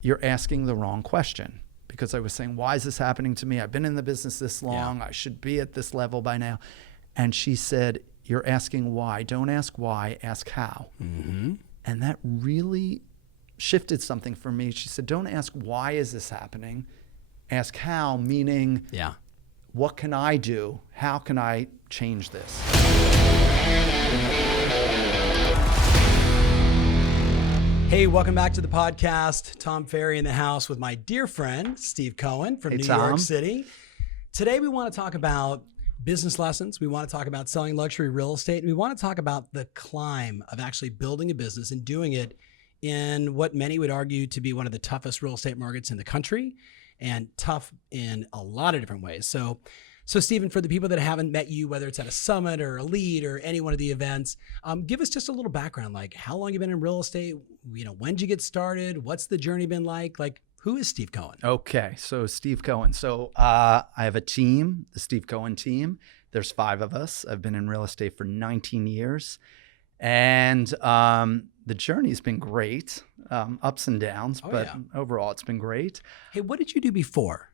you're asking the wrong question. Because I was saying, why is this happening to me? I've been in the business this long. I should be at this level by now. And she said, you're asking why. Don't ask why, ask how. Mm-hmm. And that really shifted something for me. She said, don't ask why is this happening. Ask how, meaning what can I do? How can I change this? Hey, welcome back to the podcast. Tom Ferry in the house with my dear friend, Steve Cohen from New York City. Today, we want to talk about business lessons. We want to talk about selling luxury real estate. And we want to talk about the climb of actually building a business and doing it in what many would argue to be one of the toughest real estate markets in the country, and tough in a lot of different ways. So Stephen, for the people that haven't met you, whether it's at a summit or a lead or any one of the events, give us just a little background, like how long you've been in real estate, when did you get started? What's the journey been like? Like, who is Steve Cohen? Okay, so Steve Cohen. So I have a team, the Steve Cohen team. There's 5 of us. I've been in real estate for 19 years. And the journey's been great, ups and downs, but overall it's been great. Hey, what did you do before?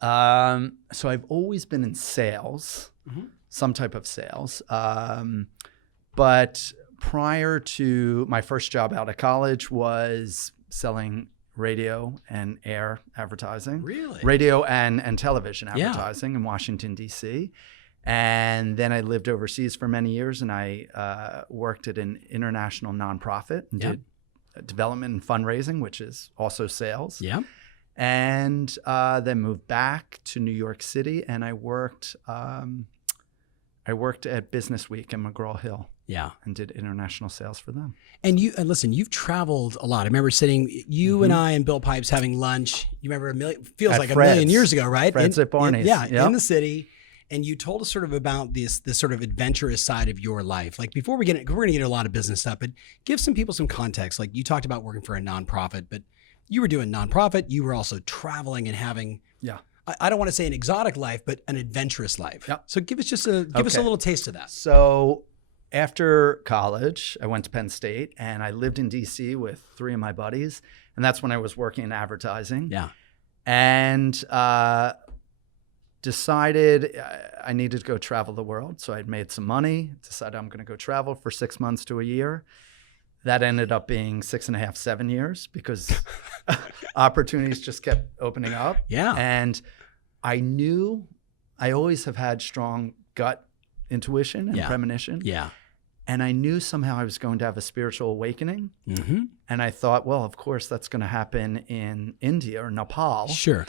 So I've always been in sales, some type of sales. But prior to my first job out of college was selling radio and air advertising. Really? Radio and television advertising in Washington, D.C. And then I lived overseas for many years, and I worked at an international nonprofit and did development and fundraising, which is also sales. Yeah. And then moved back to New York City, and I worked at Business Week in McGraw-Hill. Yeah. And did international sales for them. And listen, you've traveled a lot. I remember sitting, you and I and Bill Pipes having lunch. You remember feels at like Fred's. a million years ago, right? Fred's at Barney's. In the city. And you told us sort of about this sort of adventurous side of your life. Like before we're going to get into a lot of business stuff, but give some people some context. Like you talked about working for a nonprofit, but you were doing nonprofit. You were also traveling and having, I don't want to say an exotic life, but an adventurous life. Yep. So give us a little taste of that. So after college, I went to Penn State, and I lived in D.C. with 3 of my buddies. And that's when I was working in advertising. Yeah. And decided I needed to go travel the world. So I'd made some money, decided I'm going to go travel for 6 months to a year. That ended up being 6.5, 7 years because opportunities just kept opening up. Yeah. And I knew I always have had strong gut intuition and premonition. Yeah. And I knew somehow I was going to have a spiritual awakening. Mm-hmm. And I thought, well, of course that's going to happen in India or Nepal. Sure.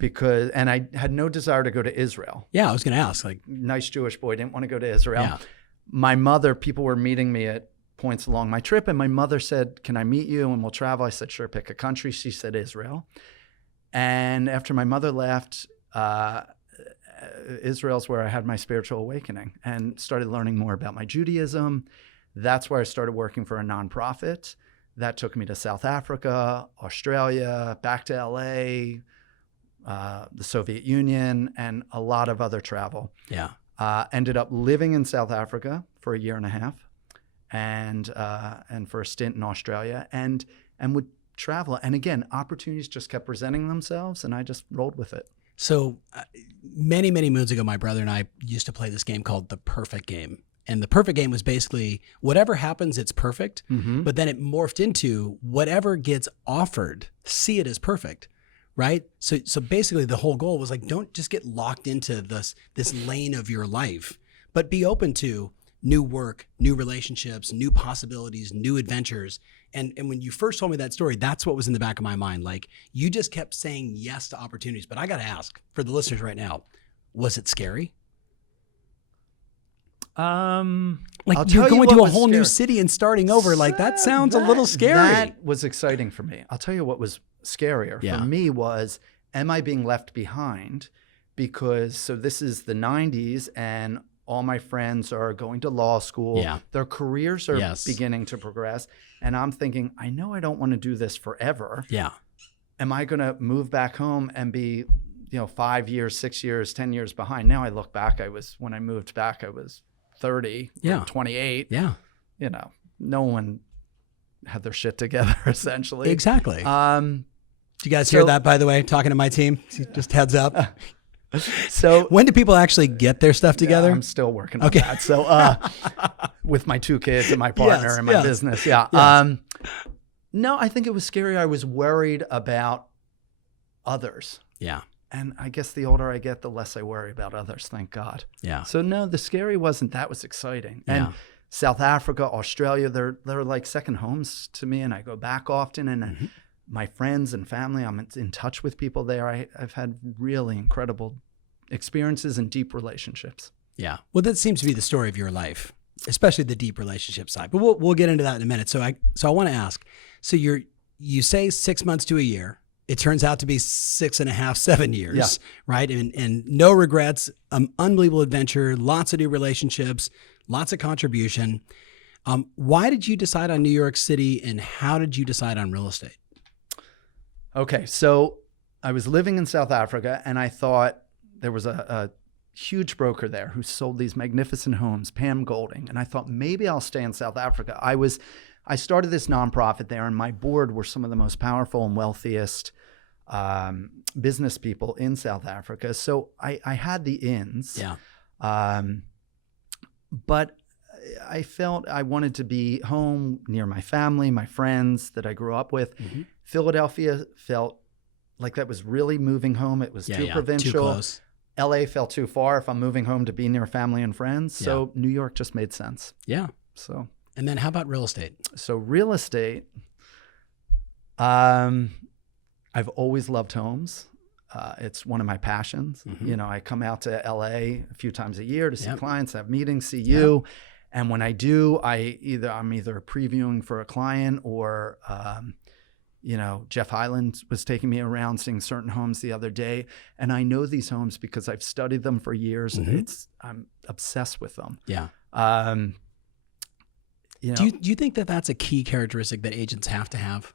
And I had no desire to go to Israel. Yeah, I was going to ask. Like, nice Jewish boy, didn't want to go to Israel. Yeah. My mother, people were meeting me at points along my trip, and my mother said, can I meet you and we'll travel? I said, sure, pick a country. She said Israel. And after my mother left, Israel's where I had my spiritual awakening and started learning more about my Judaism. That's where I started working for a nonprofit. That took me to South Africa, Australia, back to LA, the Soviet Union, and a lot of other travel. Yeah. Ended up living in South Africa for 1.5 years, and for a stint in Australia, and would travel. And again, opportunities just kept presenting themselves, and I just rolled with it. So many, many moons ago, my brother and I used to play this game called The Perfect Game. And the perfect game was basically whatever happens, it's perfect. Mm-hmm. But then it morphed into whatever gets offered, see it as perfect. Right? So basically the whole goal was like, don't just get locked into this lane of your life, but be open to new work, new relationships, new possibilities, new adventures. And when you first told me that story, that's what was in the back of my mind. Like you just kept saying yes to opportunities. But I got to ask for the listeners right now, was it scary? Like you're going to a whole new city and starting over. Like that sounds a little scary. That was exciting for me. I'll tell you what was scarier for me was, am I being left behind? Because so this is the 90s and all my friends are going to law school. Yeah. Their careers are beginning to progress. And I'm thinking, I know I don't want to do this forever. Yeah. Am I going to move back home and be, 5 years, 6 years, 10 years behind? Now I look back, when I moved back, I was 30, 28. Yeah. No one had their shit together, essentially. Exactly. Do you guys hear that, by the way, talking to my team? Just heads up. So when do people actually get their stuff together? I'm still working on that. So with my 2 kids and my partner and my business. Yeah. Yes. No, I think it was scary. I was worried about others. Yeah. And I guess the older I get, the less I worry about others, thank God. Yeah. So no, the scary wasn't, that was exciting. And Yeah. South Africa, Australia, they're like second homes to me, and I go back often. And my friends and family, I'm in touch with people there. I've had really incredible experiences and deep relationships. Yeah. Well, that seems to be the story of your life, especially the deep relationship side. But we'll get into that in a minute. So I want to ask, so you say 6 months to a year. It turns out to be 6.5, 7 years, right? And no regrets, unbelievable adventure, lots of new relationships, lots of contribution. Why did you decide on New York City, and how did you decide on real estate? Okay, so I was living in South Africa, and I thought there was a huge broker there who sold these magnificent homes, Pam Golding, and I thought maybe I'll stay in South Africa. I started this nonprofit there, and my board were some of the most powerful and wealthiest business people in South Africa. So I had the ins. Yeah. But I felt I wanted to be home near my family, my friends that I grew up with. Mm-hmm. Philadelphia felt like that was really moving home. It was too provincial. Too close. LA felt too far if I'm moving home to be near family and friends. So New York just made sense. Yeah. So. And then how about real estate? So real estate, I've always loved homes. It's one of my passions. Mm-hmm. You know, I come out to LA a few times a year to see clients, have meetings, see you. And when I do, I'm either previewing for a client or, Jeff Hyland was taking me around seeing certain homes the other day. And I know these homes because I've studied them for years. Mm-hmm. I'm obsessed with them. Yeah. Do you think that that's a key characteristic that agents have to have?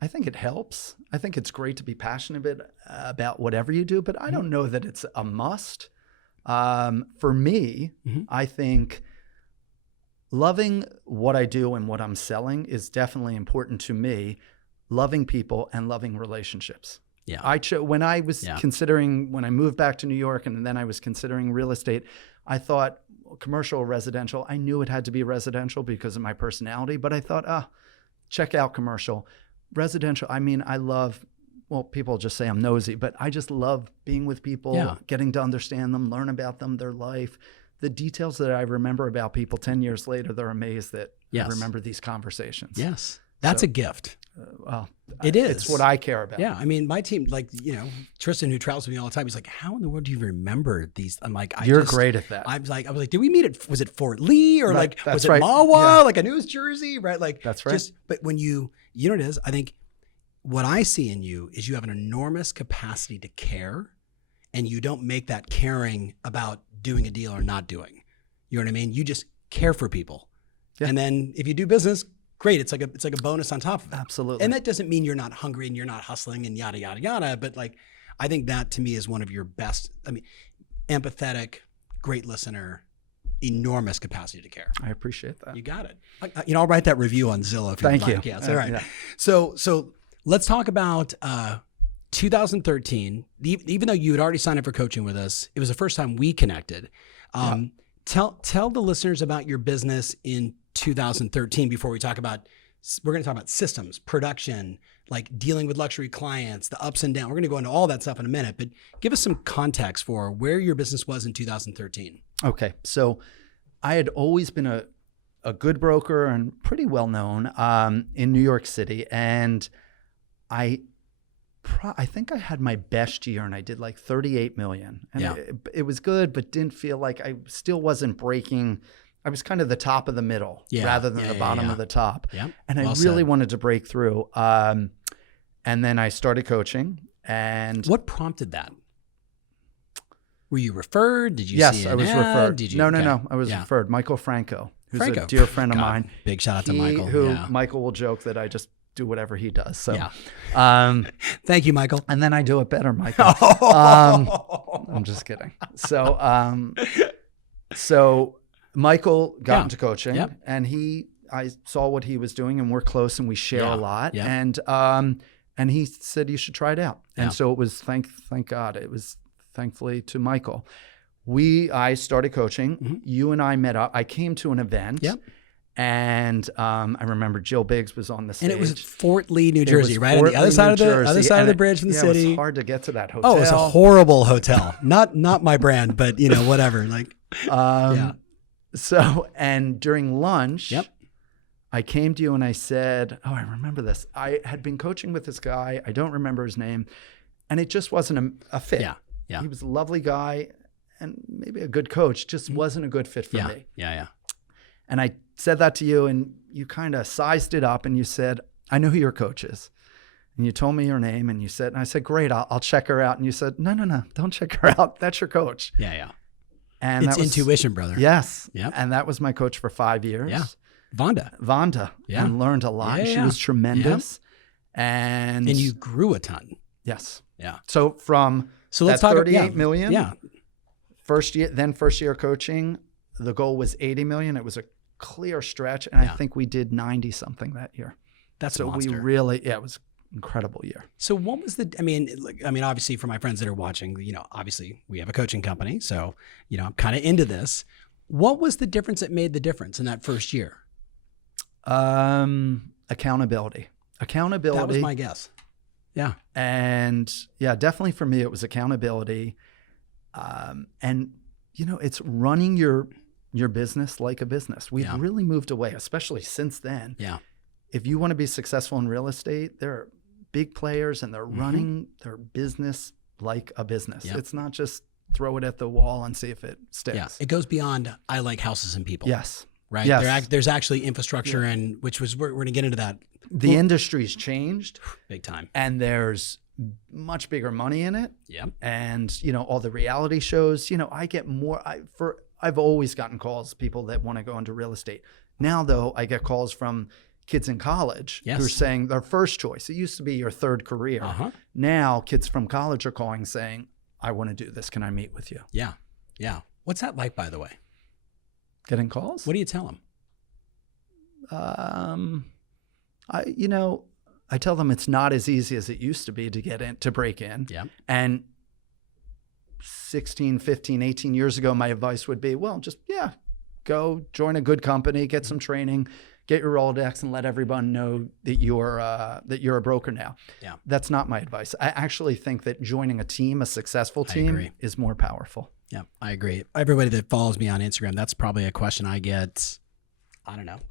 I think it helps. I think it's great to be passionate about whatever you do, but I don't know that it's a must. For me, I think loving what I do and what I'm selling is definitely important to me. Loving people and loving relationships. Yeah. When I was considering, when I moved back to New York and then I was considering real estate, I thought commercial or residential. I knew it had to be residential because of my personality, but I thought, check out commercial. Residential, I love, people just say I'm nosy, but I just love being with people, getting to understand them, learn about them, their life. The details that I remember about people 10 years later, they're amazed that I remember these conversations. Yes. That's a gift. It is. It's what I care about. Yeah. I mean, my team, Tristan, who travels with me all the time, he's like, how in the world do you remember these? I'm like, You're great at that. I was like, did we meet was it Fort Lee or was it Mawa? Yeah. Like I knew it was Jersey, right? Like that's right. But when you know what it is, I think what I see in you is you have an enormous capacity to care, and you don't make that caring about doing a deal or not doing. You know what I mean? You just care for people. Yeah. And then if you do business, great. It's like a bonus on top of it. Absolutely. And that doesn't mean you're not hungry and you're not hustling and yada, yada, yada. But I think that to me is one of your best, empathetic, great listener, enormous capacity to care. I appreciate that. You got it. I'll write that review on Zillow. If Thank you. Yes. All right. Yeah. So let's talk about 2013. Even though you had already signed up for coaching with us, it was the first time we connected. Tell the listeners about your business in 2013 before we're going to talk about systems, production, like dealing with luxury clients, the ups and downs. We're going to go into all that stuff in a minute, but give us some context for where your business was in 2013. Okay. So I had always been a good broker and pretty well known in New York City. And I think I had my best year and I did like 38 million. And it was good, but didn't feel like I still wasn't breaking. I was kind of the top of the middle rather than the bottom of the top. Yeah. And I really wanted to break through. And then I started coaching. And what prompted that? Were you referred? Did you yes, see I was referred. Did you, No. I was referred. Michael Franco, who's a dear friend of mine. Big shout out to Michael. Michael will joke that I just do whatever he does. So, thank you, Michael. And then I do it better, Michael. I'm just kidding. So Michael got into coaching, and I saw what he was doing, and we're close and we share a lot. Yeah. And he said you should try it out. And so it was, thank God, it was thankfully to Michael. I started coaching. Mm-hmm. You and I met up. I came to an event. Yep. And I remember Jill Biggs was on the stage. And it was Fort Lee, New Jersey, right? On the other side of the bridge from the city. It was hard to get to that hotel. Oh, it was a horrible hotel. Not my brand, but whatever. Like, So, and during lunch, Yep. I came to you and I said, I remember this. I had been coaching with this guy. I don't remember his name. And it just wasn't a fit. Yeah. Yeah. He was a lovely guy and maybe a good coach, just wasn't a good fit for me. Yeah. And I said that to you, and you kind of sized it up, and you said, I know who your coach is. And you told me your name, and I said, great, I'll check her out. And you said, no, don't check her out. That's your coach. Yeah. And it's intuition, brother. Yes. Yeah. And that was my coach for 5 years. Yeah. Vonda. Yeah. And learned a lot. Yeah, She was tremendous. Yeah. And you grew a ton. Yes. Yeah. So let's talk 38 million. Yeah. First year coaching, the goal was 80 million. It was a clear stretch. And I think we did 90 something that year. That's so a monster. we really, it was an incredible year. So what was obviously for my friends that are watching, obviously we have a coaching company. So, I'm kind of into this. What was the difference that made the difference in that first year? Accountability. That was my guess. Yeah. And definitely for me, it was accountability. And it's running your business like a business. We've really moved away, especially since then. Yeah. If you want to be successful in real estate, there are big players and they're running their business like a business. Yep. It's not just throw it at the wall and see if it sticks. Yeah. It goes beyond, I like houses and people. Yes. Right. Yes. There's actually infrastructure and we're going to get into that. The industry's changed big time. And there's much bigger money in it. Yep. And, all the reality shows, I get more, I've always gotten calls, people that want to go into real estate. Now, though, I get calls from kids in college who are saying their first choice. It used to be your third career. Now, kids from college are calling saying, I want to do this. Can I meet with you? Yeah. Yeah. What's that like, by the way? Getting calls? What do you tell them? I tell them it's not as easy as it used to be to get in, to break in. Yeah. And 16, 15, 18 years ago, my advice would be, well, just, go join a good company, get some training, get your Rolodex, and let everyone know that you're a broker now. Yeah. That's not my advice. I actually think that joining a team, a successful team, is more powerful. Yeah, I agree. Everybody that follows me on Instagram, that's probably a question I get,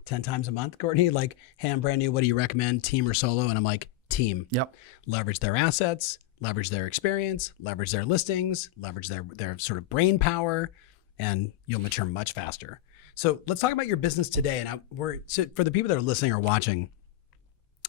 10 times a month, Courtney. Like, hey, I'm brand new. What do you recommend, team or solo? And I'm like, team. Yep. Leverage their assets, leverage their experience, leverage their listings, leverage their sort of brain power, and you'll mature much faster. So let's talk about your business today. And so for the people that are listening or watching,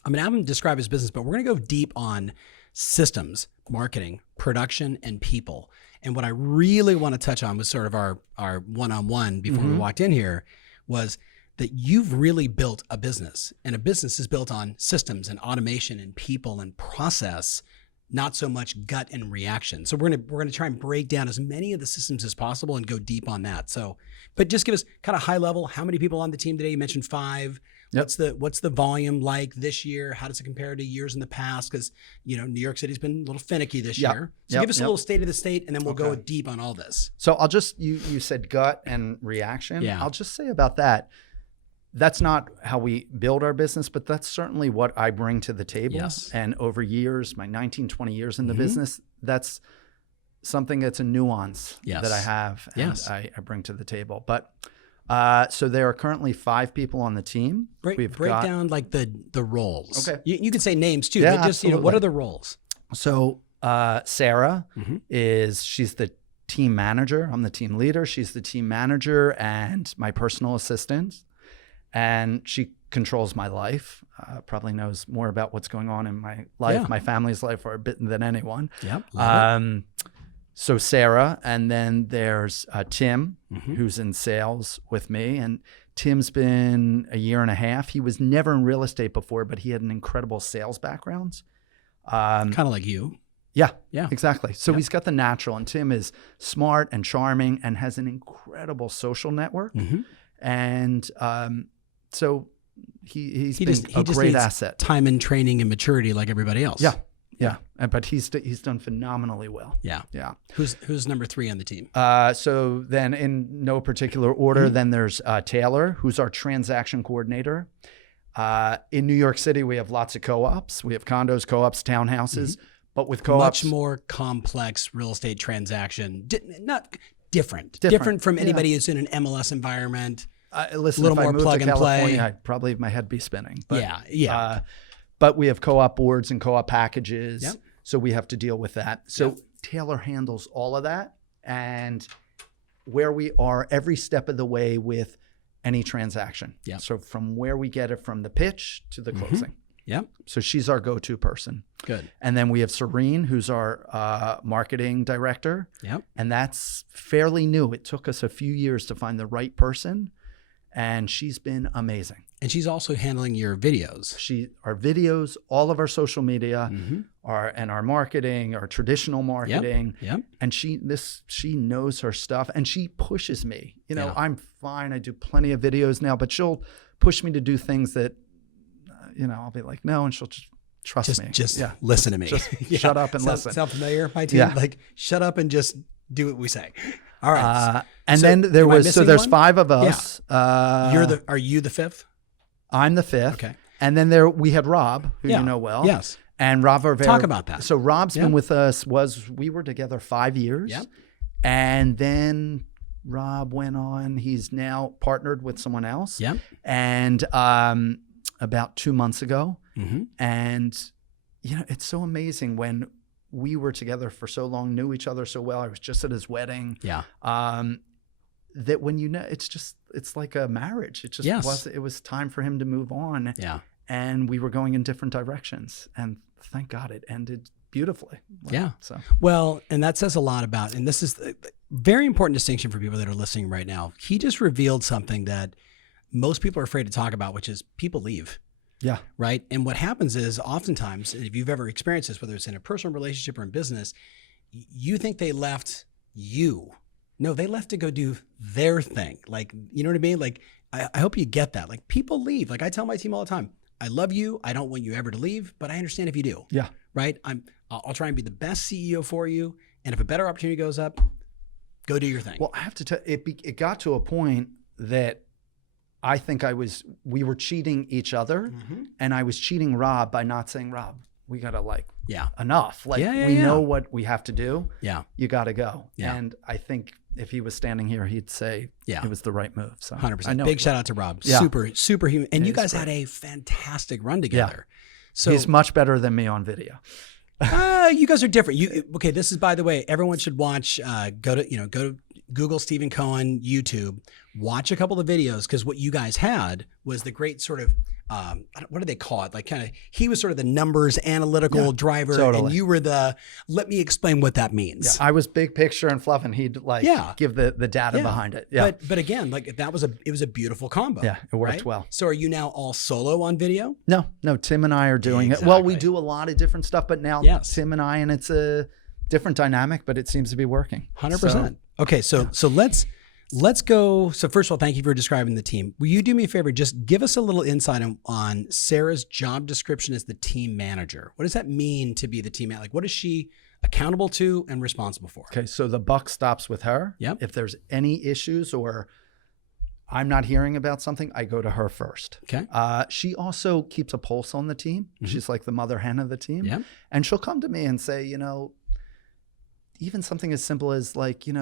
I'm going to have them describe his business, but we're going to go deep on systems, marketing, production, and people. And what I really want to touch on was sort of our one-on-one before we walked in here was that you've really built a business, and a business is built on systems and automation and people and process, not so much gut and reaction. So we're gonna try and break down as many of the systems as possible and go deep on that. So, but just give us kind of high level, how many people on the team today? You mentioned 5. Yep. What's the volume like this year? How does it compare to years in the past? Because New York City's been a little finicky this year. So give us a little state of the state, and then we'll go deep on all this. So I'll just you said gut and reaction. Yeah. I'll just say about that. That's not how we build our business, but that's certainly what I bring to the table. Yes. And over years, my 19, 20 years in the business, that's something that's a nuance that I have and I bring to the table. But so there are currently 5 people on the team. Break down like the roles. Okay. You can say names too, Yeah, but just, what are the roles? So Sarah she's the team manager. I'm the team leader. She's the team manager and my personal assistant. And she controls my life, probably knows more about what's going on in my life, my family's life, or a bit than anyone. Yep. So Sarah, and then there's Tim, who's in sales with me. And Tim's been a year and a half. He was never in real estate before, but he had an incredible sales background. Kind of like you. Yeah, exactly. So he's got the natural, and Tim is smart and charming and has an incredible social network. And so he's been a great asset. Time and training and maturity like everybody else. Yeah. But he's done phenomenally well. Yeah. Yeah. Who's number 3 on the team? So then in no particular order, then there's Taylor, who's our transaction coordinator. In New York City, we have lots of co-ops. We have condos, co-ops, townhouses. But with co-ops, much more complex real estate transaction. Not different from anybody who's in an MLS environment. Listen, a little if more I moved plug to and California, play. I'd probably my head be spinning. But, yeah. But we have co-op boards and co-op packages. Yep. So we have to deal with that. So Taylor handles all of that, and where we are every step of the way with any transaction. Yeah. So from where we get it from the pitch to the closing. Yep. So she's our go-to person. Good. And then we have Serene, who's our marketing director. Yep. And that's fairly new. It took us a few years to find the right person, and she's been amazing. And she's also handling your videos. Our videos, all of our social media, our marketing, our traditional marketing. Yep. And she knows her stuff, and she pushes me. You know, I'm fine. I do plenty of videos now, but she'll push me to do things that, I'll be like, no, and she'll just trust me. Just listen to me. Just shut up and listen. Sound familiar, my team? Yeah. Like, shut up and just do what we say. All right. And then there's 5 of us. Yeah. Are you the 5th? I'm the 5th. Okay. And then we had Rob, who you know well. Yes. And Rob Rivera. Talk about that. So Rob's been with us, we were together 5 years. Yep. And then Rob went on. He's now partnered with someone else. Yep. And about 2 months ago. And, it's so amazing when we were together for so long, knew each other so well. I was just at his wedding. Yeah. That when it's like a marriage. It just it was time for him to move on. Yeah. And we were going in different directions. And thank God it ended beautifully. So well, and that says a lot about, and this is a very important distinction for people that are listening right now. He just revealed something that most people are afraid to talk about, which is people leave. Yeah. Right. And what happens is oftentimes, if you've ever experienced this, whether it's in a personal relationship or in business, you think they left you. No, they left to go do their thing. Like, you know what I mean? Like, I hope you get that. Like, people leave. Like, I tell my team all the time, I love you. I don't want you ever to leave, but I understand if you do. Yeah. Right. I'll try and be the best CEO for you. And if a better opportunity goes up, go do your thing. Well, I have to tell you, it got to a point that I think we were cheating each other, and I was cheating Rob by not saying, Rob, we got to enough. Like, we know what we have to do. Yeah. You got to go. Yeah. And I think if he was standing here, he'd say it was the right move. So 100%. Big shout out to Rob. Yeah. Super human. And you guys had a fantastic run together. Yeah. So he's much better than me on video. You guys are different. Okay, this is, by the way, everyone should watch, go to Google Stephen Cohen, YouTube, watch a couple of videos, because what you guys had was the great sort of, what do they call it? Like, kind of, he was sort of the numbers analytical driver, and you were let me explain what that means. Yeah, I was big picture and fluff, and he'd give the data behind it. Yeah. But again, like, it was a beautiful combo. Yeah, it worked right? well. So are you now all solo on video? No, Tim and I are doing it. Well, we do a lot of different stuff, but now Tim and I, and it's a different dynamic, but it seems to be working. 100%. Okay, so let's go. So first of all, thank you for describing the team. Will you do me a favor? Just give us a little insight on Sarah's job description as the team manager. What does that mean to be the team manager? Like, what is she accountable to and responsible for? Okay, so the buck stops with her. Yep. If there's any issues or I'm not hearing about something, I go to her first. Okay. She also keeps a pulse on the team. She's like the mother hen of the team. Yeah. And she'll come to me and say, even something as simple as like, we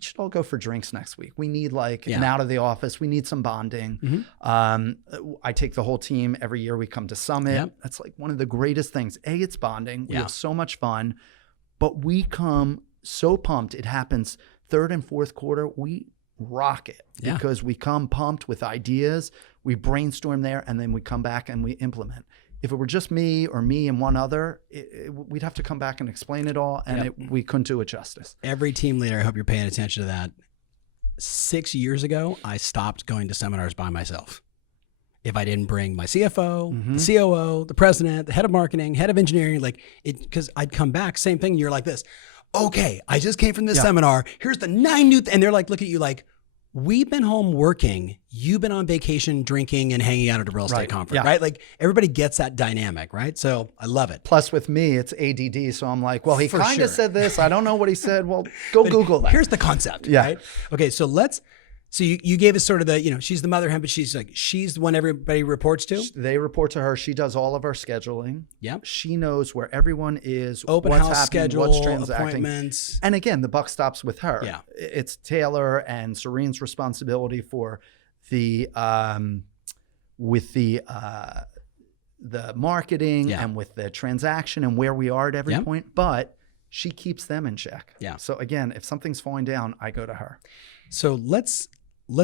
should all go for drinks next week. We need an out of the office. We need some bonding. I take the whole team every year. We come to Summit. Yep. That's like one of the greatest things. It's bonding. We have so much fun, but we come so pumped. It happens third and fourth quarter. We rock it because we come pumped with ideas. We brainstorm there, and then we come back and we implement. If it were just me and one other, we'd have to come back and explain it all, and we couldn't do it justice. Every team leader, I hope you're paying attention to that. 6 years ago, I stopped going to seminars by myself. If I didn't bring my CFO, the COO, the president, the head of marketing, head of engineering, because I'd come back, same thing. You're like this. Okay, I just came from this seminar. Here's the 9 new, and they're like, look at you like, we've been home working. You've been on vacation, drinking, and hanging out at a real estate conference, right? Like everybody gets that dynamic, right? So I love it. Plus with me, it's ADD. So I'm like, well, he kind of said this. I don't know what he said. Well, go Google that. Here's the concept, right? Okay, so so you gave us sort of the, she's the mother hen, but she's the one everybody reports to? They report to her. She does all of our scheduling. Yeah. She knows where everyone is, open what's house happening, schedule, what's transacting. appointments. And again, the buck stops with her. Yeah. It's Taylor and Serene's responsibility for the marketing and with the transaction and where we are at every point, but she keeps them in check. Yeah. So again, if something's falling down, I go to her. So let's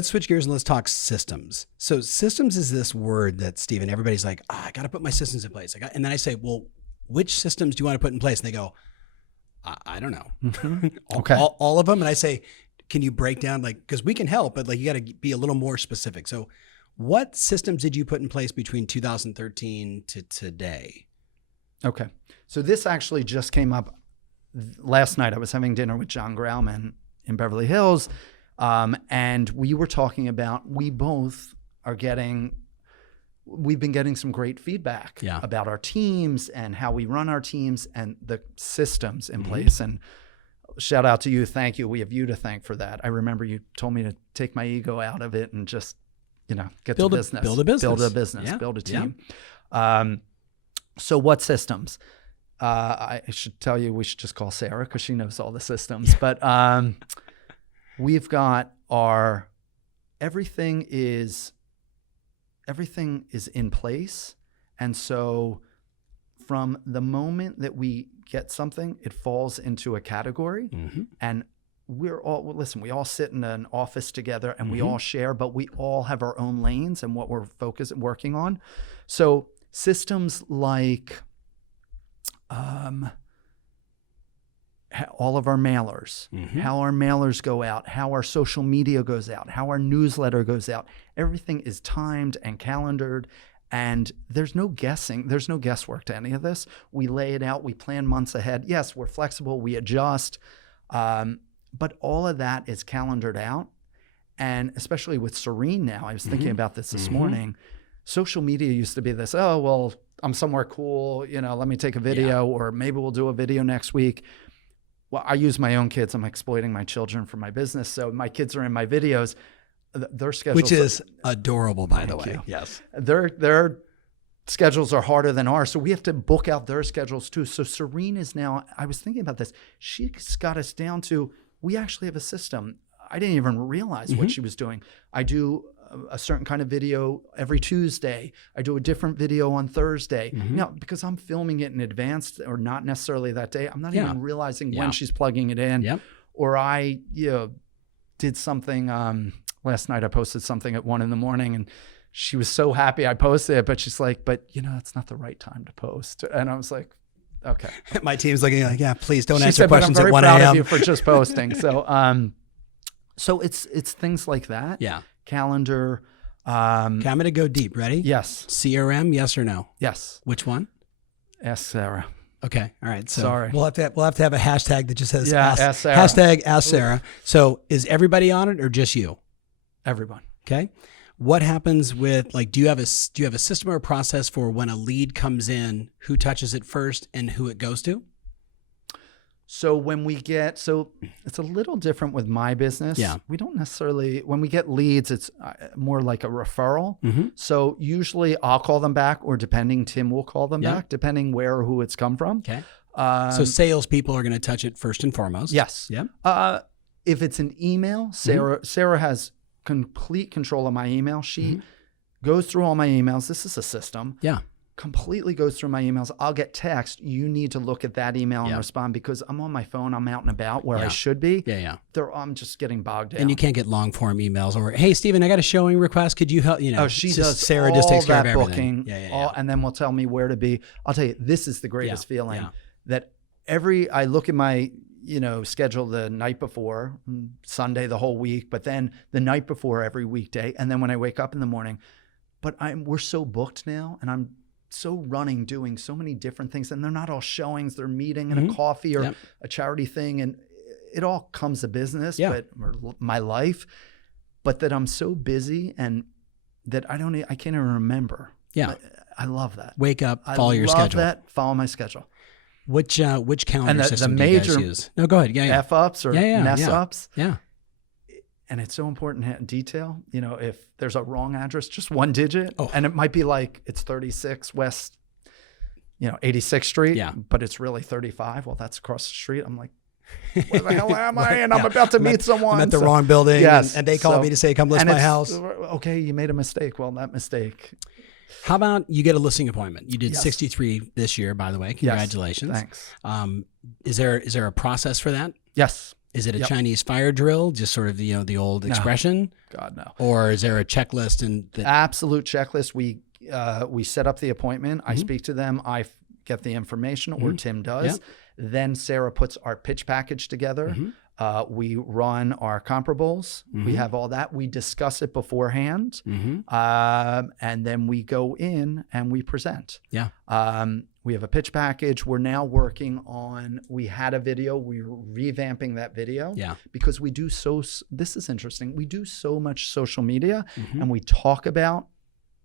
switch gears and let's talk systems. So systems is this word that, Stephen, everybody's like, I got to put my systems in place. And then I say, well, which systems do you want to put in place? And they go, I don't know. Okay. All of them. And I say, can you break down, because we can help, but you got to be a little more specific. So what systems did you put in place between 2013 to today? Okay. So this actually just came up last night. I was having dinner with John Grauman in Beverly Hills. And we were talking about, we've been getting some great feedback about our teams and how we run our teams and the systems in place. And shout out to you. Thank you. We have you to thank for that. I remember you told me to take my ego out of it and just, get to business. Build a business. Build a team. So what systems? I should tell you, we should just call Sarah because she knows all the systems. But we've got everything is in place. And so from the moment that we get something, it falls into a category. And we all sit in an office together and we all share, but we all have our own lanes and what we're working on. So systems like all of our mailers, how our mailers go out, how our social media goes out, how our newsletter goes out. Everything is timed and calendared, and there's no guessing. There's no guesswork to any of this. We lay it out. We plan months ahead. Yes, we're flexible. We adjust. But all of that is calendared out. And especially with Serene now, I was thinking about this morning. Social media used to be this, oh, well, I'm somewhere cool, let me take a video, or maybe we'll do a video next week. Well, I use my own kids. I'm exploiting my children for my business. So my kids are in my videos. Their schedules, which is adorable, by the way. Yes. Their schedules are harder than ours. So we have to book out their schedules too. So Serene is now, I was thinking about this. She's got us down to, we actually have a system. I didn't even realize what she was doing. I do a certain kind of video every Tuesday. I do a different video on Thursday. Now, because I'm filming it in advance or not necessarily that day, I'm not even realizing when she's plugging it in. Or I did something, last night I posted something at 1 a.m. and she was so happy I posted it, but she's like, but it's not the right time to post. And I was like, okay. My team's looking like, yeah, please don't she answer said, questions but I'm very at 1 proud a.m. of you for just posting. So it's things like that. Yeah. Calendar. Okay, I'm going to go deep. Ready? Yes. CRM, yes or no? Yes. Which one? Ask Sarah. Okay. All right. So sorry. We'll have to have a hashtag that just says ask Sarah. Hashtag Ask Sarah. So is everybody on it or just you? Everyone. Okay. What happens with do you have a system or a process for when a lead comes in, who touches it first and who it goes to? So it's a little different with my business. Yeah. We don't necessarily, when we get leads, it's more like a referral. So usually I'll call them back, or Tim will call them back, depending where or who it's come from. Okay. So salespeople are going to touch it first and foremost. Yes. Yeah. If it's an email, Sarah has complete control of my email. She goes through all my emails. This is a system. Yeah. Completely goes through my emails. I'll get text. You need to look at that email and respond, because I'm on my phone. I'm out and about where I should be. Yeah. I'm just getting bogged down. And you can't get long form emails or, hey, Stephen, I got a showing request. Could you help? She does. Sarah all just takes care that of everything. booking. And then will tell me where to be. I'll tell you, this is the greatest feeling that I look at my schedule the night before, Sunday the whole week, but then the night before every weekday, and then when I wake up in the morning. But we're so booked now, and I'm so doing so many different things, and they're not all showings. They're meeting and a coffee or a charity thing, and it all comes to business, or my life. but that I'm so busy and that I can't even remember. Yeah. I love that. Wake up, follow your schedule. I love that. Follow my schedule. Which calendar And system the do you major guys use? No, go ahead. Yeah, yeah. F-ups or mess-ups. Yeah. And it's so important to detail. You know, if there's a wrong address, just one digit, and it might be like it's 36 West, 86th Street, but it's really 35. Well, that's across the street. I'm like, where the hell am I? And I'm about to meet someone. I'm at the wrong building. Yes. And they called me to say, come list my house. Okay, you made a mistake. Well, that mistake. How about you get a listing appointment? You did 63 this year, by the way. Congratulations. Yes, thanks. Is there a process for that? Yes. Is it a Chinese fire drill, just sort of the old expression? God, no. Or is there a checklist? Absolute checklist. We set up the appointment. I speak to them. I get the information, or Tim does. Then Sarah puts our pitch package together. We run our comparables. We have all that. We discuss it beforehand. And then we go in and we present. Yeah. We have a pitch package. We're now working on, we had a video. We're revamping that video. Yeah. Because this is interesting. We do so much social media and we talk about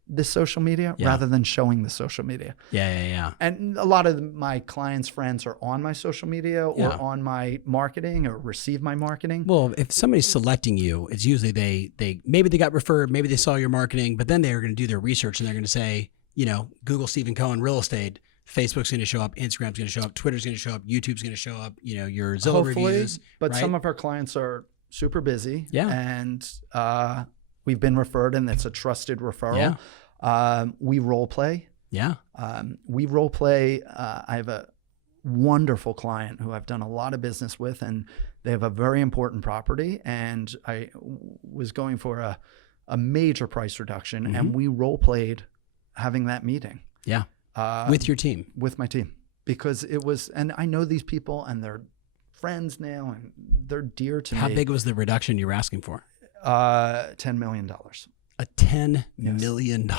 the social media rather than showing the social media. Yeah. And a lot of my clients' friends are on my social media or on my marketing or receive my marketing. Well, if somebody's selecting you, it's usually they maybe they got referred, maybe they saw your marketing, but then they're going to do their research and they're going to say, Google Stephen Cohen real estate. Facebook's going to show up, Instagram's going to show up, Twitter's going to show up, YouTube's going to show up, your Zillow reviews. But some of our clients are super busy. Yeah. And we've been referred, and it's a trusted referral. Yeah. We role play. Yeah. We role play. I have a wonderful client who I've done a lot of business with, and they have a very important property. And I was going for a major price reduction, and we role played having that meeting. Yeah. With your team. With my team. Because it was, and I know these people, and they're friends now, and they're dear to me. How big was the reduction you were asking for? $10 million. A $10 million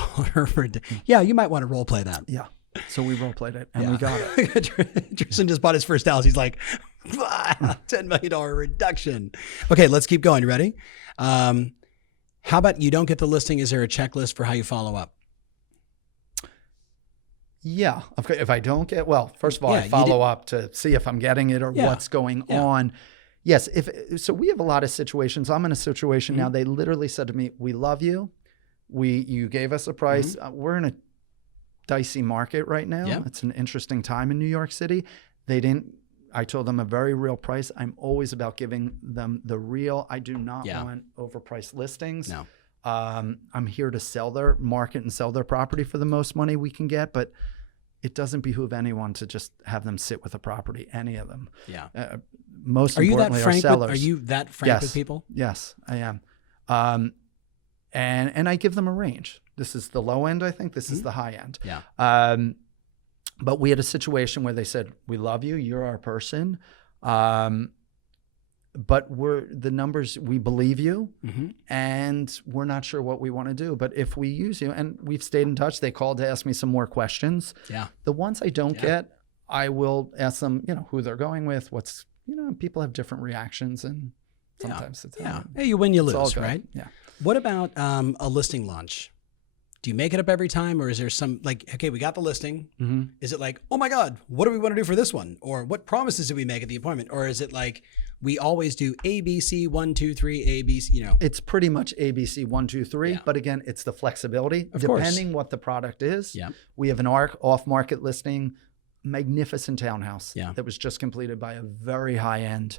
reduction. Yeah, you might want to role play that. Yeah. So we role played it, and we got it. Tristan just bought his first house. He's like, $10 million reduction. Okay, let's keep going. You ready? How about you don't get the listing? Is there a checklist for how you follow up? Yeah. If I don't get, first of all, I follow up to see if I'm getting it or what's going on. Yes. So we have a lot of situations. I'm in a situation now. They literally said to me, "We love you. You gave us a price. We're in a dicey market right now. Yeah. It's an interesting time in New York City." I told them a very real price. I'm always about giving them the real. I do not want overpriced listings. No. I'm here to market and sell their property for the most money we can get, but it doesn't behoove anyone to just have them sit with a property, any of them. Yeah. Most importantly, our sellers. Are you that frank with people? Yes, I am. And I give them a range. This is the low end, I think. This is the high end. Yeah. But we had a situation where they said, "We love you. You're our person. But the numbers, we believe you, and we're not sure what we want to do. But if we use you," and we've stayed in touch. They called to ask me some more questions. Yeah. The ones I don't get, I will ask them, who they're going with, people have different reactions, and sometimes it's hey, you win, you lose, good. Right? Yeah. What about a listing launch? Do you make it up every time, or is there some okay, we got the listing. Is it like, oh my God, what do we want to do for this one? Or what promises did we make at the appointment? Or is it like, we always do ABC 1, 2, 3, ABC, It's pretty much ABC 1, 2, 3. But again, it's the flexibility. Depending what the product is. Yeah. We have an off-market listing, magnificent townhouse that was just completed by a very high-end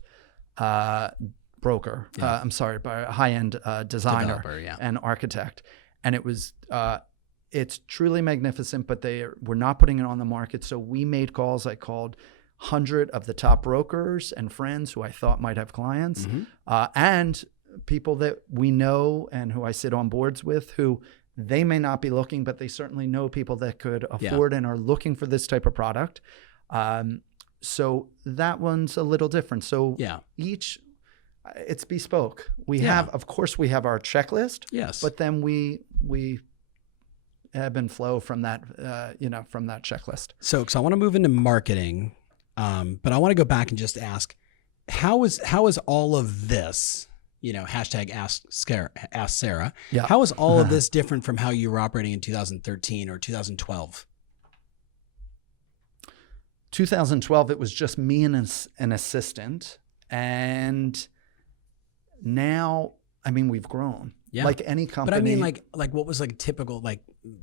broker. By a high-end designer and architect. And it's truly magnificent, but we're not putting it on the market. So we made calls. I called 100 of the top brokers and friends who I thought might have clients, and people that we know and who I sit on boards with, who they may not be looking, but they certainly know people that could afford and are looking for this type of product. So that one's a little different. So it's bespoke. We have our checklist. Yes. But then we ebb and flow from that, from that checklist. So I want to move into marketing, but I want to go back and just ask, how is all of this hashtag ask Sarah. Yeah. How is all of this different from how you were operating in 2013 or 2012? 2012, it was just me and an assistant. And now, I mean, we've grown. Yeah. Like any company. But I mean, like what was like typical, like,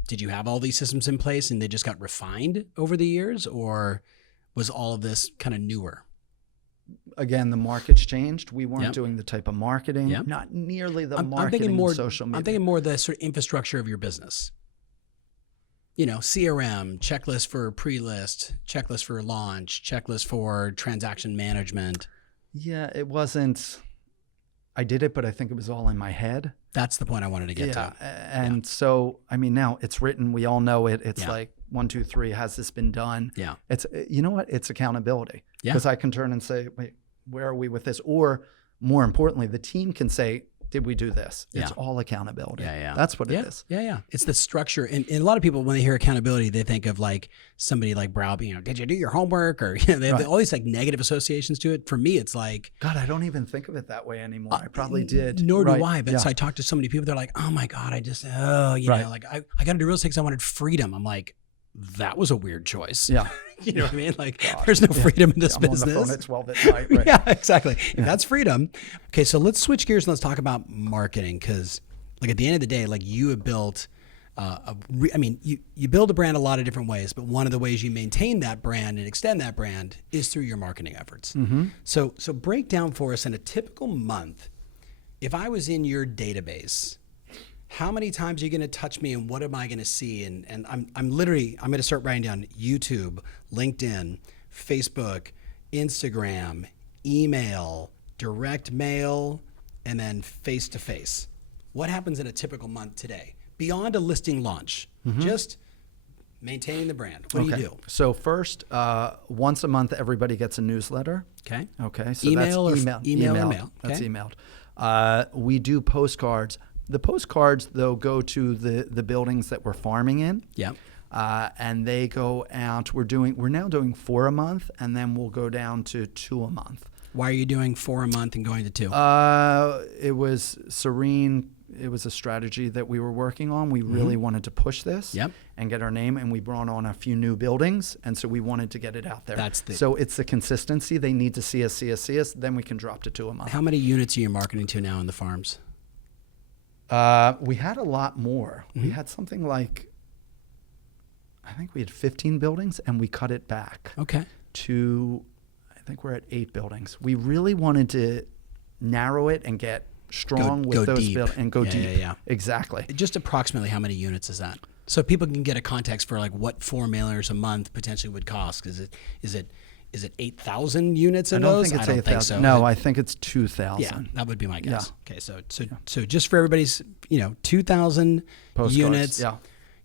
did you have all these systems in place and they just got refined over the years, or was all of this kind of newer? Again, the market's changed. We weren't Yep. doing the type of marketing, Yep. not nearly the I'm marketing thinking more and social media. I'm thinking more the sort of infrastructure of your business. CRM, checklist for pre-list, checklist for launch, checklist for transaction management. Yeah, it wasn't. I did it, but I think it was all in my head. That's the point I wanted to get to. And so, I mean, now it's written. We all know it. It's Yeah. like 1, 2, 3. Has this been done? Yeah. It's, you know what? It's accountability. Yeah. Because I can turn and say, wait, where are we with this? Or more importantly, the team can say, did we do this? Yeah. It's all accountability. Yeah. That's what it is. Yeah. It's the structure. And a lot of people, when they hear accountability, they think of like somebody like browbeating, did you do your homework? Or they have Right. all these like negative associations to it. For me, it's like, God, I don't even think of it that way anymore. I probably did. Nor Right. do I. But Yeah. so I talk to so many people, they're like, oh my God, Right. like I got into real estate because I wanted freedom. I'm like, that was a weird choice. Yeah. You know what I mean? Like, Gosh. there's no Yeah. freedom in this I'm on business. the phone at 12 at night. Right. Yeah, exactly. If that's freedom. Okay, so let's switch gears and let's talk about marketing, because like at the end of the day, like you have built, you build a brand a lot of different ways, but one of the ways you maintain that brand and extend that brand is through your marketing efforts. Mm-hmm. So break down for us in a typical month, if I was in your database, how many times are you going to touch me and what am I going to see? And I'm going to start writing down YouTube, LinkedIn, Facebook, Instagram, email, direct mail, and then face-to-face. What happens in a typical month today? Beyond a listing launch, just maintaining the brand. What do you do? So first, once a month, everybody gets a newsletter. Okay. Okay. So Email that's or email or mail? That's Okay. emailed. We do postcards. The postcards, though, go to the buildings that we're farming in. Yeah. And they go out. We're now doing 4 a month, and then we'll go down to 2 a month. Why are you doing 4 a month and going to 2? It was Serene. It was a strategy that we were working on. We really wanted to push this and get our name, and we brought on a few new buildings, and so we wanted to get it out there. So it's the consistency. They need to see us, then we can drop to 2 a month. How many units are you marketing to now in the farms? We had a lot more. We had something like, I think we had 15 buildings, and we cut it back to, I think we're at 8 buildings. We really wanted to narrow it and get strong with those buildings and go deep. Yeah. Exactly. Just approximately how many units is that? So people can get a context for like what 4 mailers a month potentially would cost. Is it 8,000 units in those? I don't think it's 8,000. So. No, I think it's 2,000. Yeah, that would be my guess. Yeah. Okay, so just for everybody's, 2,000 units,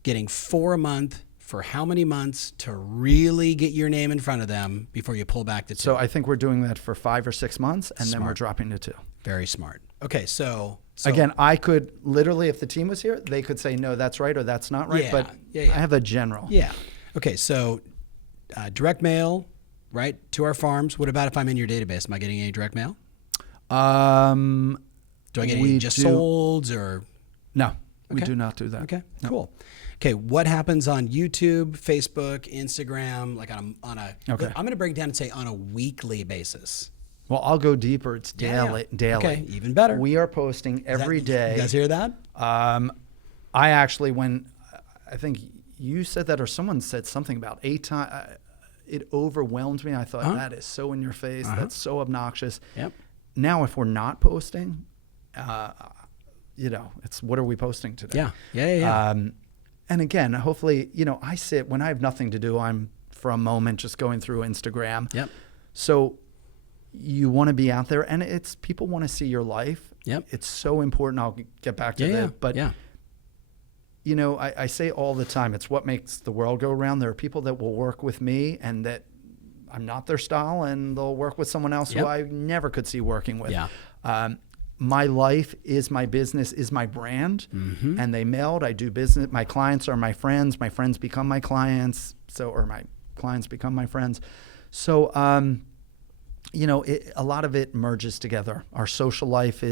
getting 4 a month for how many months to really get your name in front of them before you pull back to 2? So I think we're doing that for 5 or 6 months, and then we're dropping to 2. Very smart. Okay, so again, I could literally, if the team was here, they could say, no, that's right, or that's not right. But I have a general. Yeah. Okay, so direct mail, right, to our farms. What about if I'm in your database? Am I getting any direct mail? Do I get any just solds or? No, we do not do that. Okay, no. Cool. Okay, what happens on YouTube, Facebook, Instagram, like on a I'm going to break it down and say on a weekly basis. Well, I'll go deeper. It's daily. Okay, even better. We are posting every day. You guys hear that? I actually, I think you said that, or someone said something about 8 times. It overwhelmed me. I thought that is so in your face. That's so obnoxious. Yep. Now, if we're not posting, it's what are we posting today? Yeah. And again, hopefully, I sit when I have nothing to do. I'm for a moment just going through Instagram. Yep. So you want to be out there, and people want to see your life. Yep. It's so important. I'll get back to that. But I say all the time, it's what makes the world go round. There are people that will work with me and that I'm not their style, and they'll work with someone else who I never could see working with. Yeah. My life is my business, is my brand, and they meld. I do business. My clients are my friends. My friends become my clients. Or my clients become my friends. So a lot of it merges together. Our social life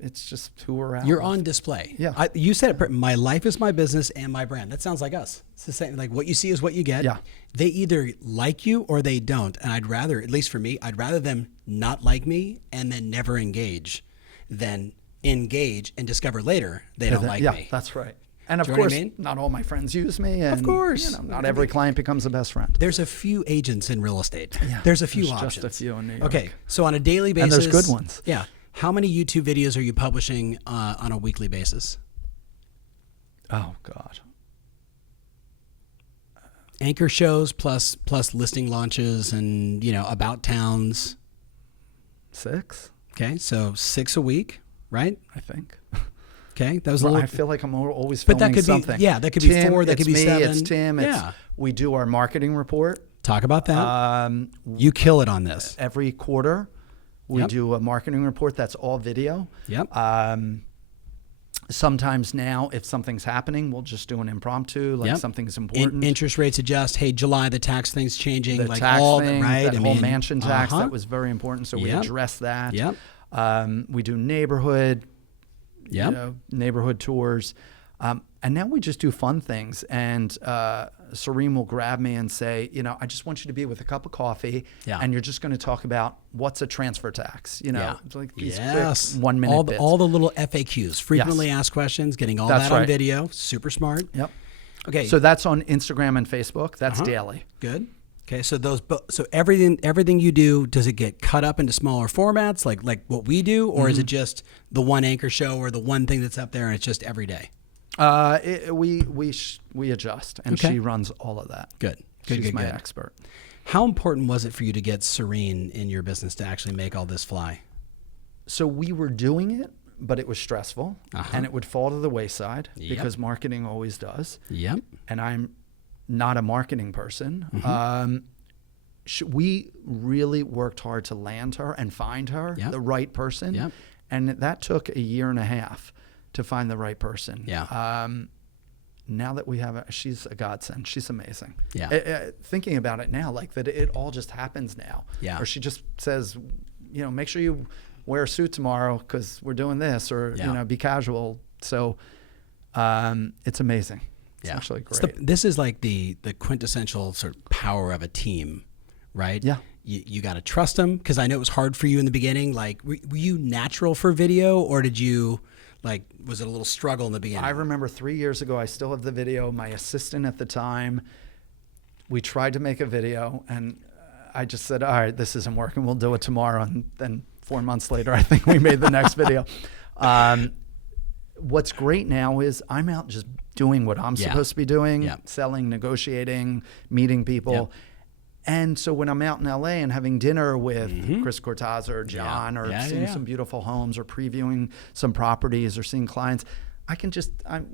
it's just who we're at. You're on display. Yeah. You said it. My life is my business and my brand. That sounds like us. It's the same. Like what you see is what you get. Yeah. They either like you or they don't. And I'd rather, at least for me, I'd rather them not like me and then never engage than engage and discover later they don't like me. Yeah, that's right. And of Do you know course, what I mean? not all my friends use me. And, Of course. not every client becomes a best friend. There's a few agents in real estate. Yeah, There's a few there's options. just a few in New York. Okay. So on a daily basis. And there's good ones. Yeah. How many YouTube videos are you publishing on a weekly basis? Oh, God. Anchor shows plus listing launches and, about towns. 6, Okay. So 6 a week, right? I think. Okay. That was a Well, little. I feel like I'm always But filming that could something. be, that could be Tim, 4, that could be it's me, 7. It's Tim. Yeah. We do our marketing report. Talk about that. You kill it on this. Every quarter. We Yep. do a marketing report that's all video. Yep. Sometimes now, if something's happening, we'll just do an impromptu, like Yep. something's important. Interest rates adjust. Hey, July, the tax thing's changing. The like tax all thing, that, right? that whole mansion tax, that was very important. So we Yep. address that. Yep. We do neighborhood, Yep. neighborhood tours. And now we just do fun things. And Serene will grab me and say, I just want you to be with a cup of coffee. Yeah. And you're just going to talk about what's a transfer tax. Yeah. It's like these Yes. quick 1 minute bits. All the little FAQs, frequently asked questions, getting all That's that on right. video. Super smart. Yep. Okay. So that's on Instagram and Facebook. That's daily. Good. Okay. So so everything you do, does it get cut up into smaller formats like what we do, or is it just the one anchor show or the one thing that's up there and it's just every day? We adjust, and Okay. she runs all of that. Good. She's my expert. How important was it for you to get Serene in your business to actually make all this fly? So we were doing it, but it was stressful, and it would fall to the wayside because marketing always does. Yep. And I'm not a marketing person. We really worked hard to land her and find her, the right person. Yep. And that took 1.5 years to find the right person. Yeah. Now that we have her, she's a godsend. She's amazing. Yeah. Thinking about it now, like that it all just happens now. Yeah. Or she just says, make sure you wear a suit tomorrow because we're doing this, or, be casual. So it's amazing. It's actually great. This is like the quintessential sort of power of a team, right? Yeah. You got to trust them, because I know it was hard for you in the beginning. Like, were you natural for video, or did you, was it a little struggle in the beginning? I remember 3 years ago, I still have the video. My assistant at the time, we tried to make a video, and I just said, all right, this isn't working. We'll do it tomorrow. And then 4 months later, I think we made the next video. What's great now is I'm out just doing what I'm supposed to be doing, selling, negotiating, meeting people. Yep. And so when I'm out in LA and having dinner with Chris Cortaz or John, or seeing some beautiful homes, or previewing some properties, or seeing clients, I can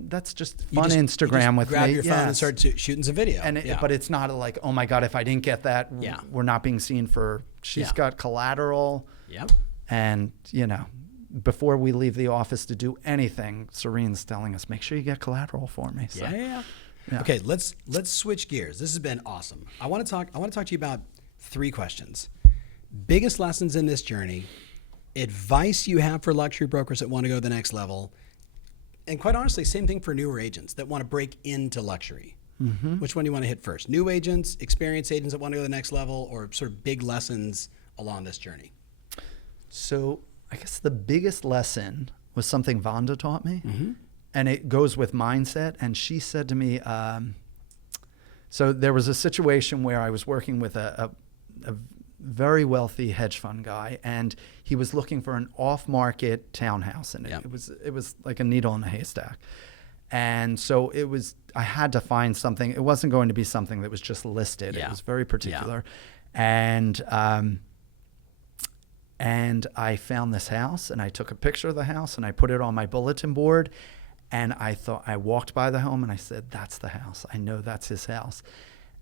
that's just fun Instagram with me. Grab your phone and start shooting some video. But it's not like, oh my God, if I didn't get that, we're not being seen for. She's got collateral. Yep. And before we leave the office to do anything, Serene's telling us, make sure you get collateral for me. So, Yeah. Okay, let's switch gears. This has been awesome. I want to talk to you about 3 questions. Biggest lessons in this journey, advice you have for luxury brokers that want to go to the next level, and quite honestly, same thing for newer agents that want to break into luxury. Which one do you want to hit first? New agents, experienced agents that want to go to the next level, or sort of big lessons along this journey? So I guess the biggest lesson was something Vonda taught me. And it goes with mindset. And she said to me, so there was a situation where I was working with a very wealthy hedge fund guy, and he was looking for an off-market townhouse, and it was like a needle in a haystack. And so I had to find something. It wasn't going to be something that was just listed. It was very particular. And I found this house, and I took a picture of the house, and I put it on my bulletin board. And I walked by the home, and I said, that's the house. I know that's his house.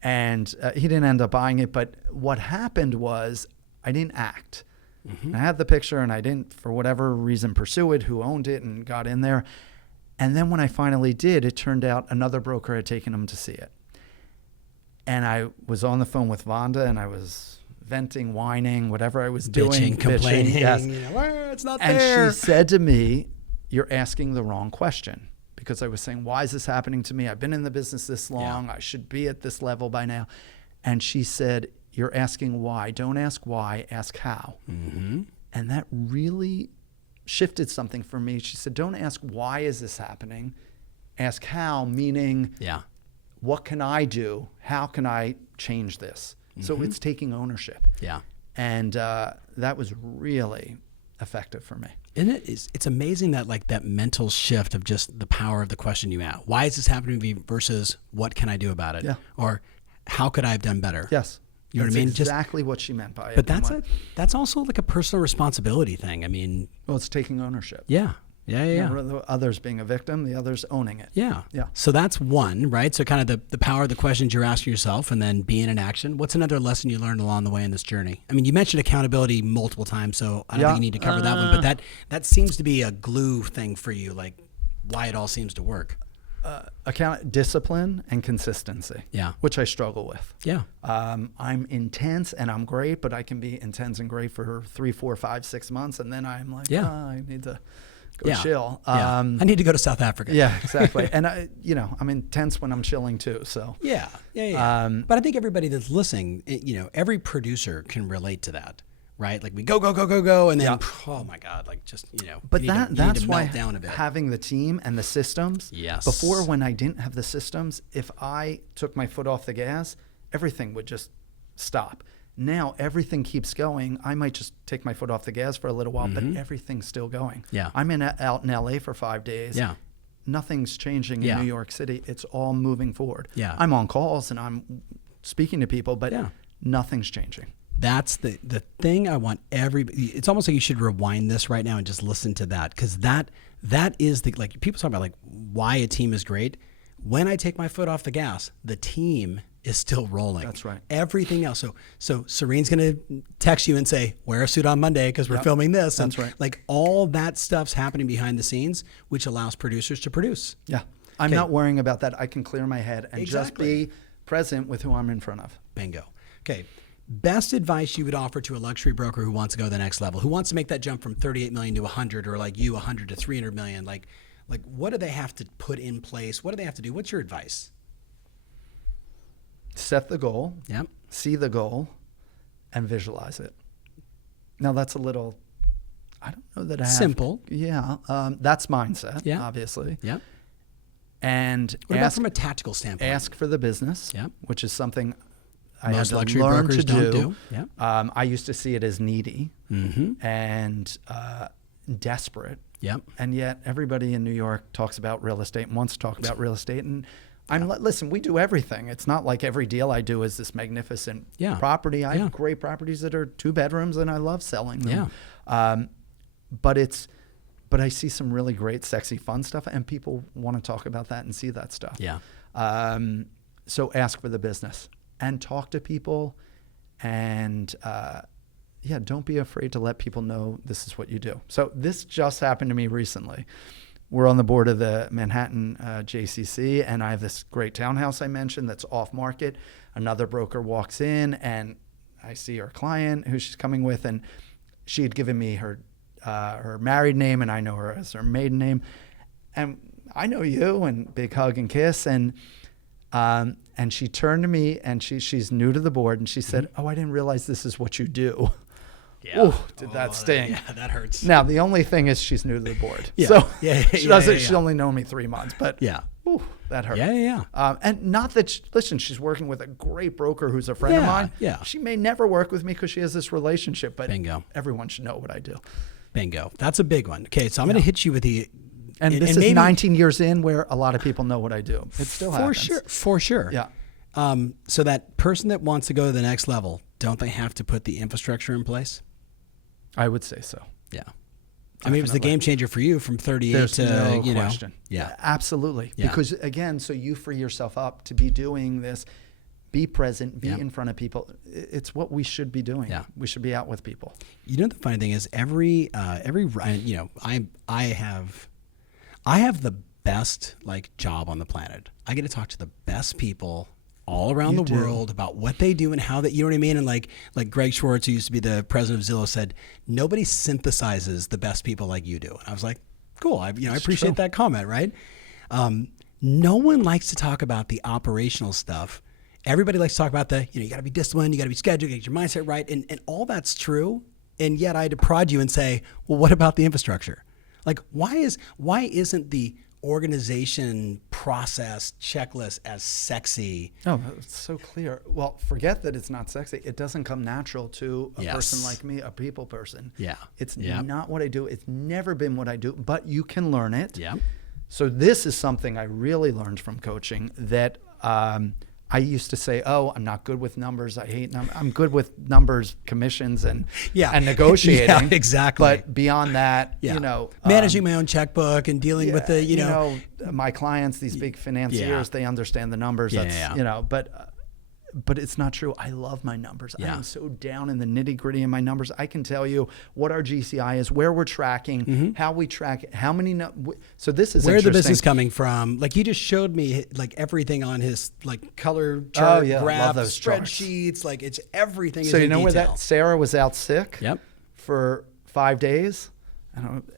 And he didn't end up buying it. But what happened was I didn't act. I had the picture, and I didn't, for whatever reason, pursue it, who owned it, and got in there. And then when I finally did, it turned out another broker had taken him to see it. And I was on the phone with Vonda, and I was venting, whining, whatever I was Bitching, doing. complaining. Yes. It's not And there. she said to me, "You're asking the wrong question." Because I was saying, why is this happening to me? I've been in the business this long. I should be at this level by now. And she said, "You're asking why. Don't ask why, ask how." Mm-hmm. And that really shifted something for me. She said, "Don't ask why is this happening. Ask how," meaning what can I do? How can I change this? So it's taking ownership. Yeah. And that was really effective for me. And it's amazing that like that mental shift of just the power of the question you ask. Why is this happening to me versus what can I do about it? Yeah. Or how could I have done better? Yes. You know what I mean? Exactly what she meant by it. But that's also like a personal responsibility thing. I mean, well, it's taking ownership. Yeah. The others being a victim, the others owning it. Yeah. Yeah. So that's one, right? So kind of the power of the questions you're asking yourself and then being in action. What's another lesson you learned along the way in this journey? I mean, you mentioned accountability multiple times, so I don't think you need to cover that one, but that seems to be a glue thing for you, like why it all seems to work. Discipline and consistency. Yeah. Which I struggle with. Yeah. I'm intense and I'm great, but I can be intense and great for 3, 4, 5, 6 months. And then I'm like, I need to go chill. I need to go to South Africa. Yeah, exactly. And I'm intense when I'm chilling too. So yeah. But I think everybody that's listening, every producer can relate to that. Right, like we go, and then oh my God, like just But that's why down a bit. Having the team and the systems. Yes. Before, when I didn't have the systems, if I took my foot off the gas, everything would just stop. Now everything keeps going. I might just take my foot off the gas for a little while, but everything's still going. Yeah. I'm out in LA for 5 days. Yeah. Nothing's changing in New York City. It's all moving forward. Yeah. I'm on calls and I'm speaking to people, but nothing's changing. That's the thing I want everybody. It's almost like you should rewind this right now and just listen to that, because that is the, like, people talk about like why a team is great. When I take my foot off the gas, the team is still rolling. That's right. Everything else. So Serene's gonna text you and say, wear a suit on Monday because we're filming this. That's right. Like all that stuff's happening behind the scenes, which allows producers to produce. Yeah. I'm not worrying about that. I can clear my head and just be present with who I'm in front of. Bingo. Okay. Best advice you would offer to a luxury broker who wants to go to the next level, who wants to make that jump from 38 million to 100, or like you, 100 to 300 million. Like what do they have to put in place? What do they have to do? What's your advice? Set the goal. Yep. See the goal and visualize it. Now that's a little, I don't know that I have. Simple. Yeah. That's mindset, obviously. Yeah. And what about from a tactical standpoint? Ask for the business, which is something I had to luxury learn brokers to don't do. Yeah. I used to see it as needy and desperate. Yep. And yet everybody in New York talks about real estate and wants to talk about real estate. And listen, we do everything. It's not like every deal I do is this magnificent property. I have great properties that are 2 bedrooms and I love selling them. Yeah. But I see some really great, sexy, fun stuff, and people want to talk about that and see that stuff. Yeah. So ask for the business and talk to people, and don't be afraid to let people know this is what you do. So this just happened to me recently. We're on the board of the Manhattan JCC, and I have this great townhouse I mentioned that's off market. Another broker walks in, and I see her client who she's coming with, and she had given me her married name, and I know her as her maiden name. And I know you, and big hug and kiss. And she turned to me, and she's new to the board, and she said, "Oh, I didn't realize this is what you do." Yeah. Ooh, did that sting? That hurts. Now, the only thing is she's new to the board. Yeah. So she she's only known me 3 months, but ooh, that hurt. Yeah. And not that, listen, she's working with a great broker who's a friend of mine. Yeah. She may never work with me because she has this relationship, but Bingo. Everyone should know what I do. Bingo. That's a big one. Okay, so I'm going to hit you with the... And this is 19 years in where a lot of people know what I do. It still happens. For sure. Yeah. So that person that wants to go to the next level, don't they have to put the infrastructure in place? I would say so. Yeah. Definitely. I mean, it was the game changer for you from 38 There's to, no you know. question. Yeah. Absolutely. Yeah. Because again, so you free yourself up to be doing this, be present, be in front of people. It's what we should be doing. Yeah. We should be out with people. You know, the funny thing is every, you know, I have the best like job on the planet. I get to talk to the best people all around the world about what they do and how that, you know what I mean? And like Greg Schwartz, who used to be the president of Zillow, said, nobody synthesizes the best people like you do. And I was like, cool. I appreciate that comment, right? No one likes to talk about the operational stuff. Everybody likes to talk about you got to be disciplined, you got to be scheduled, you got to get your mindset right. And all that's true. And yet I had to prod you and say, well, what about the infrastructure? Like, why isn't the organization process checklist as sexy? Oh, it's so clear. Well, forget that it's not sexy. It doesn't come natural to a person like me, a people person. Yeah. It's not what I do. It's never been what I do, but you can learn it. Yeah. So this is something I really learned from coaching that I used to say, oh, I'm not good with numbers. I hate numbers. I'm good with numbers, commissions, and negotiating. Yeah, exactly. But beyond that, managing my own checkbook and dealing with the, my clients, these big financiers, they understand the numbers. But it's not true. I love my numbers. I am so down in the nitty gritty in my numbers. I can tell you what our GCI is, where we're tracking, how we track it, how many. So this is where the business coming from. Like you just showed me like everything on his like color chart, graph, spreadsheets. Charts. Like it's everything. So is you know detail. Where that Sarah was out sick Yep. for 5 days.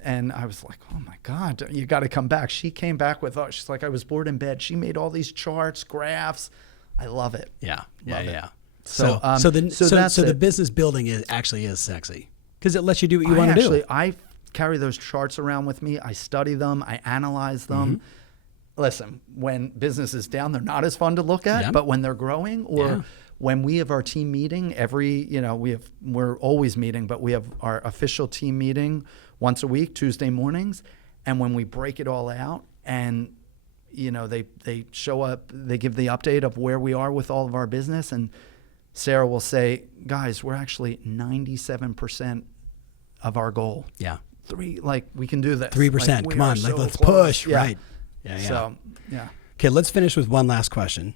And I was like, oh my God, you got to come back. She came back with, she's like, I was bored in bed. She made all these charts, graphs. I love it. Yeah. So the business building is sexy because it lets you do what you want to do. I carry those charts around with me. I study them. I analyze them. Listen, when business is down, they're not as fun to look at, but when they're growing or when we have our team meeting we're always meeting, but we have our official team meeting once a week, Tuesday mornings. And when we break it all out and they show up, they give the update of where we are with all of our business. And Sarah will say, guys, we're actually 97% of our goal. Yeah. We can do this. 3%. Come on. So let's close. push. Right. Yeah. So, yeah. Okay. Let's finish with one last question.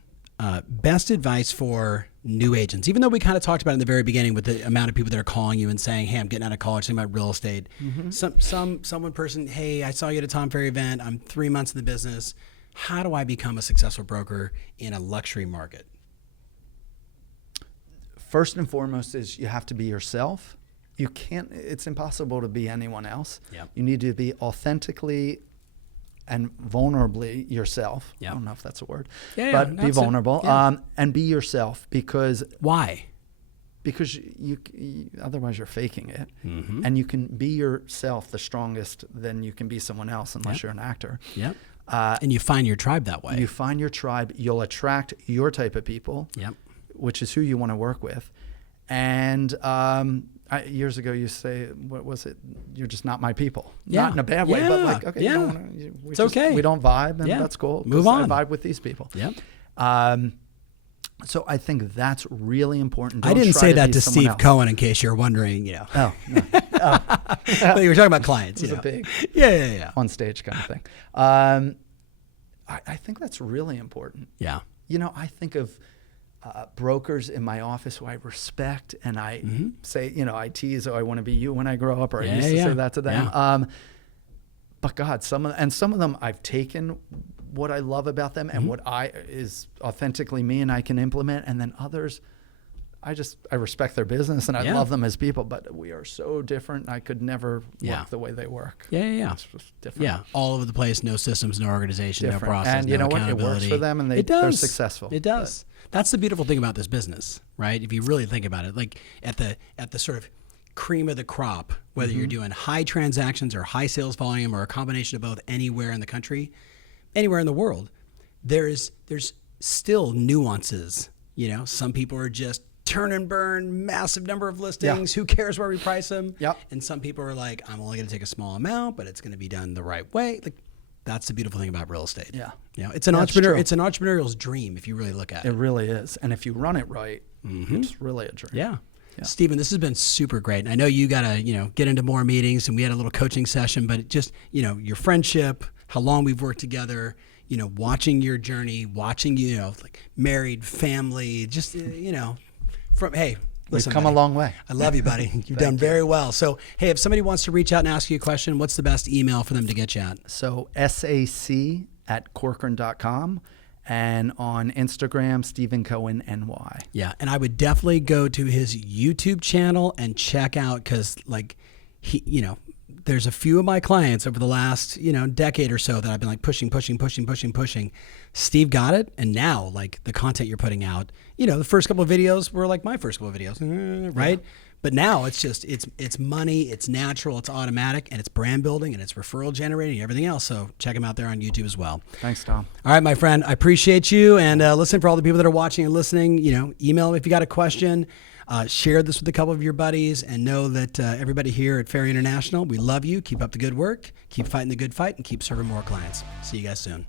Best advice for new agents, even though we kind of talked about it in the very beginning with the amount of people that are calling you and saying, hey, I'm getting out of college, thinking about real estate. Some person, hey, I saw you at a Tom Ferry event. I'm 3 months in the business. How do I become a successful broker in a luxury market? First and foremost is you have to be yourself. It's impossible to be anyone else. Yep. You need to be authentically and vulnerably yourself. Yep. I don't know if that's a word, but be vulnerable and be yourself because. Why? Because you otherwise you're faking it. And you can be yourself the strongest than you can be someone else unless you're an actor. Yep. And you find your tribe that way. You find your tribe. You'll attract your type of people, which is who you want to work with. And years ago, you say, what was it? You're just not my people. Not in a bad way, but like, okay, okay. We don't vibe, and that's cool. Move on. I vibe with these people. Yep. So I think that's really important. I didn't say that to Steve Cohen, in case you're wondering. Oh, no. But you were talking about clients. It was a big, on stage kind of thing. I think that's really important. Yeah. I think of brokers in my office who I respect, and I say, I tease, I want to be you when I grow up, or I used to say that to them. Yeah. But God, some of them I've taken what I love about them and what is authentically me and I can implement, and then others, I respect their business and I love them as people, but we are so different. I could never work the way they work. Yeah. It's just different. Yeah. All over the place, no systems, no organization, no process, and you know what? It works for them, and they're successful. It does. That's the beautiful thing about this business, right? If you really think about it, like at the sort of cream of the crop, whether you're doing high transactions or high sales volume or a combination of both anywhere in the country, anywhere in the world, there's still nuances. Some people are just turn and burn, massive number of listings. Who cares where we price them? And some people are like, I'm only going to take a small amount, but it's going to be done the right way. Like, that's the beautiful thing about real estate. It's an entrepreneurial's dream if you really look at it. It really is. And if you run it right, it's really a dream. Yeah. Stephen, this has been super great. And I know you got to, get into more meetings, and we had a little coaching session, but it just, your friendship, how long we've worked together, watching your journey, watching like married, family, just, listen, we've come a long way. I love you, buddy. You've done very well. So, hey, if somebody wants to reach out and ask you a question, what's the best email for them to get you at? So, SAC@corcoran.com. And on Instagram, Stephen Cohen NY. Yeah, and I would definitely go to his YouTube channel and check out, because like there's a few of my clients over the last decade or so that I've been like pushing. Steve got it, and now like the content you're putting out, the first couple of videos were like my first couple of videos, right? Yeah. But now it's just it's money, it's natural, it's automatic, and it's brand building, and it's referral generating, and everything else. So check him out there on YouTube as well. Thanks, Tom. All right, my friend, I appreciate you. And listen, for all the people that are watching and listening, email me if you got a question. Share this with a couple of your buddies, and know that everybody here at Ferry International, we love you. Keep up the good work, keep fighting the good fight, and keep serving more clients. See you guys soon.